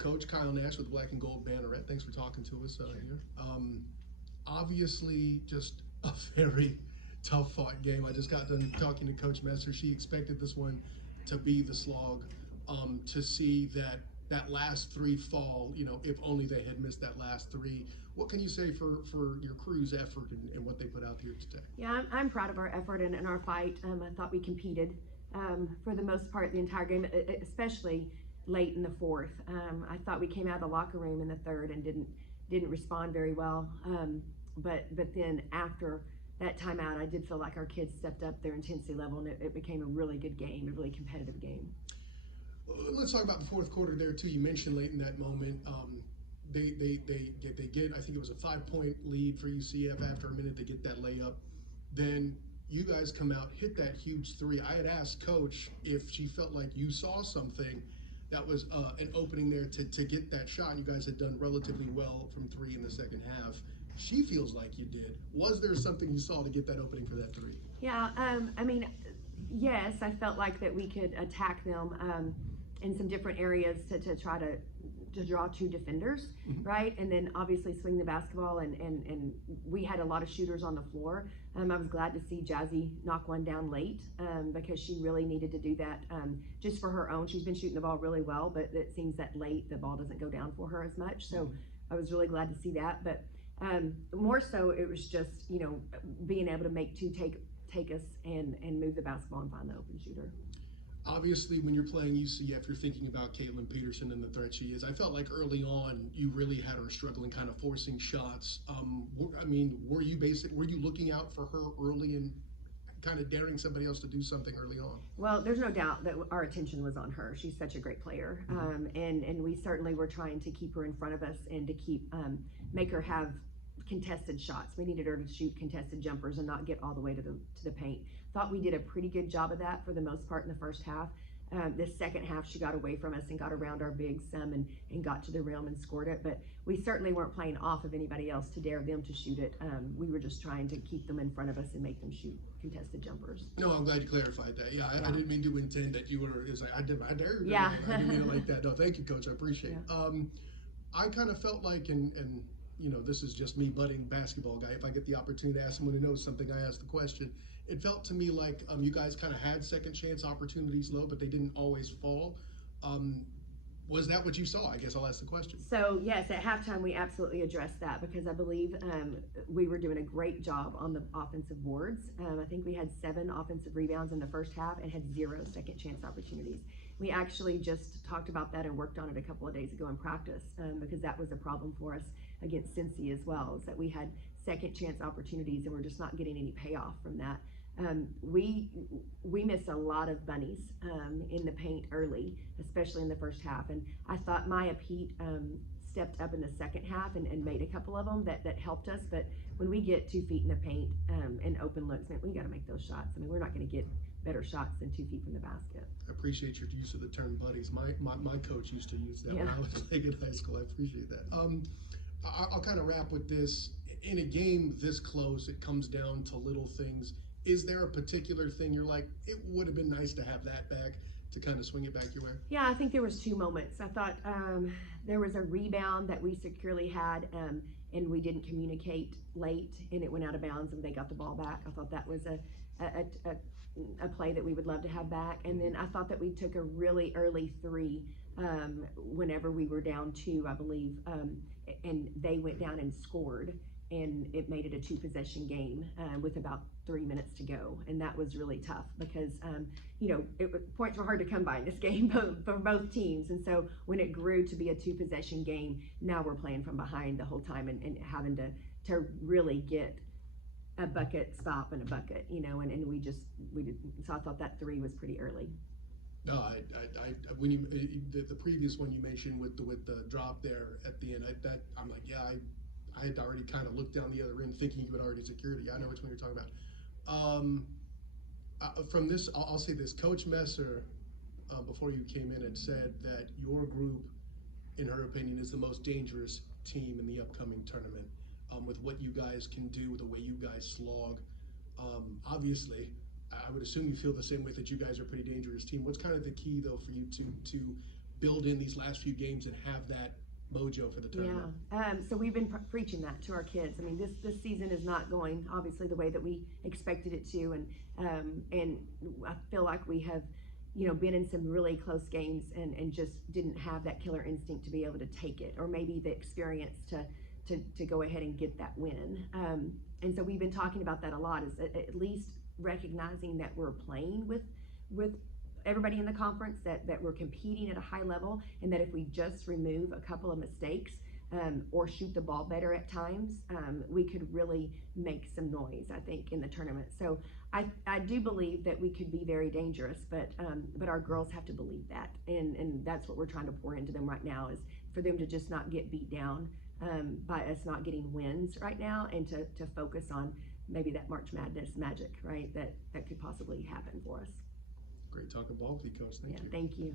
Coach Kyle Nash with the Black and Gold Banneret. Thanks for talking to us here. Obviously, just a very tough fought game. I just got done talking to Coach Messer. She expected this one to be the slog. To see that last three fall, if only they had missed that last three. What can you say for your crew's effort and what they put out here today? Yeah, I'm proud of our effort and our fight. I thought we competed for the most part the entire game, especially late in the fourth. I thought we came out of the locker room in the third and didn't respond very well. But then after that timeout, I did feel like our kids stepped up their intensity level, and it became a really good game, a really competitive game. Let's talk about the fourth quarter there too. You mentioned late in that moment, they get, I think it was a 5-point lead for UCF. After a minute, they get that layup. Then you guys come out, hit that huge three. I had asked Coach if she felt like you saw something that was an opening there to get that shot. You guys had done relatively well from three in the second half. She feels like you did. Was there something you saw to get that opening for that three? Yeah, I mean, yes, I felt like that we could attack them in some different areas to try to draw two defenders, right? And then obviously swing the basketball, and we had a lot of shooters on the floor. I was glad to see Jazzy knock one down late because she really needed to do that just for her own. She's been shooting the ball really well, but it seems that late the ball doesn't go down for her as much. So I was really glad to see that. But more so, it was just, being able to make two take us and move the basketball and find the open shooter. Obviously, when you're playing UCF, you're thinking about Caitlin Peterson and the threat she is. I felt like early on, you really had her struggling, kind of forcing shots. Were you looking out for her early and kind of daring somebody else to do something early on? Well, there's no doubt that our attention was on her. She's such a great player, and we certainly were trying to keep her in front of us and to make her have contested shots. We needed her to shoot contested jumpers and not get all the way to the paint. Thought we did a pretty good job of that for the most part in the first half. The second half, she got away from us and got around our bigs some and got to the rim and scored it. But we certainly weren't playing off of anybody else to dare them to shoot it. We were just trying to keep them in front of us and make them shoot contested jumpers. No, I'm glad you clarified that. Yeah, I didn't mean to intend that you were. It's like I dare you. Yeah. I didn't mean it like that. No, thank you, Coach. I appreciate it. I kind of felt like, and this is just me, budding basketball guy. If I get the opportunity to ask someone who knows something, I ask the question. It felt to me like you guys kind of had second chance opportunities low, but they didn't always fall. Was that what you saw? I guess I'll ask the question. So yes, at halftime we absolutely addressed that because I believe we were doing a great job on the offensive boards. I think we had 7 offensive rebounds in the first half and had 0 second chance opportunities. We actually just talked about that and worked on it a couple of days ago in practice because that was a problem for us against Cincy as well, is that we had second chance opportunities and we're just not getting any payoff from that. We missed a lot of bunnies in the paint early, especially in the first half. And I thought Maya Pete stepped up in the second half and made a couple of them that helped us. But when we get 2 feet in the paint and open looks, man, we got to make those shots. I mean, we're not going to get better shots than 2 feet from the basket. I appreciate your use of the term buddies. My coach used to use that when I was playing in high school. I appreciate that. I'll kind of wrap with this. In a game this close, it comes down to little things. Is there a particular thing you're like, it would have been nice to have that back to kind of swing it back your way? Yeah, I think there was 2 moments. I thought there was a rebound that we securely had and we didn't communicate late and it went out of bounds and they got the ball back. I thought that was a play that we would love to have back. And then I thought that we took a really early 3 whenever we were down 2, I believe, and they went down and scored. And it made it a 2-possession game with about 3 minutes to go. And that was really tough because, points were hard to come by in this game for both teams. And so when it grew to be a 2-possession game, now we're playing from behind the whole time and having to really get a bucket stop and a bucket, and we did. So I thought that 3 was pretty early. No, when you the previous one you mentioned with the drop there at the end, I'm like, yeah, I had already kind of looked down the other end thinking you had already secured it. I know which one you're talking about. From this, I'll say this. Coach Messer, before you came in, had said that your group, in her opinion, is the most dangerous team in the upcoming tournament with what you guys can do, the way you guys slog. Obviously, I would assume you feel the same way that you guys are a pretty dangerous team. What's kind of the key, though, for you to build in these last few games and have that mojo for the tournament? Yeah, so we've been preaching that to our kids. I mean, this season is not going obviously the way that we expected it to, and I feel like we have, you know, been in some really close games and just didn't have that killer instinct to be able to take it, or maybe the experience to go ahead and get that win. And so we've been talking about that a lot, is at least recognizing that we're playing with everybody in the conference, that we're competing at a high level, and that if we just remove a couple of mistakes or shoot the ball better at times, we could really make some noise, I think, in the tournament. So I do believe that we could be very dangerous, but our girls have to believe that, and that's what we're trying to pour into them right now, is for them to just not get beat down by us not getting wins right now, and to focus on maybe that March Madness magic, right, that could possibly happen for us. Great talking ball with you, Coach. Thank you. Thank you.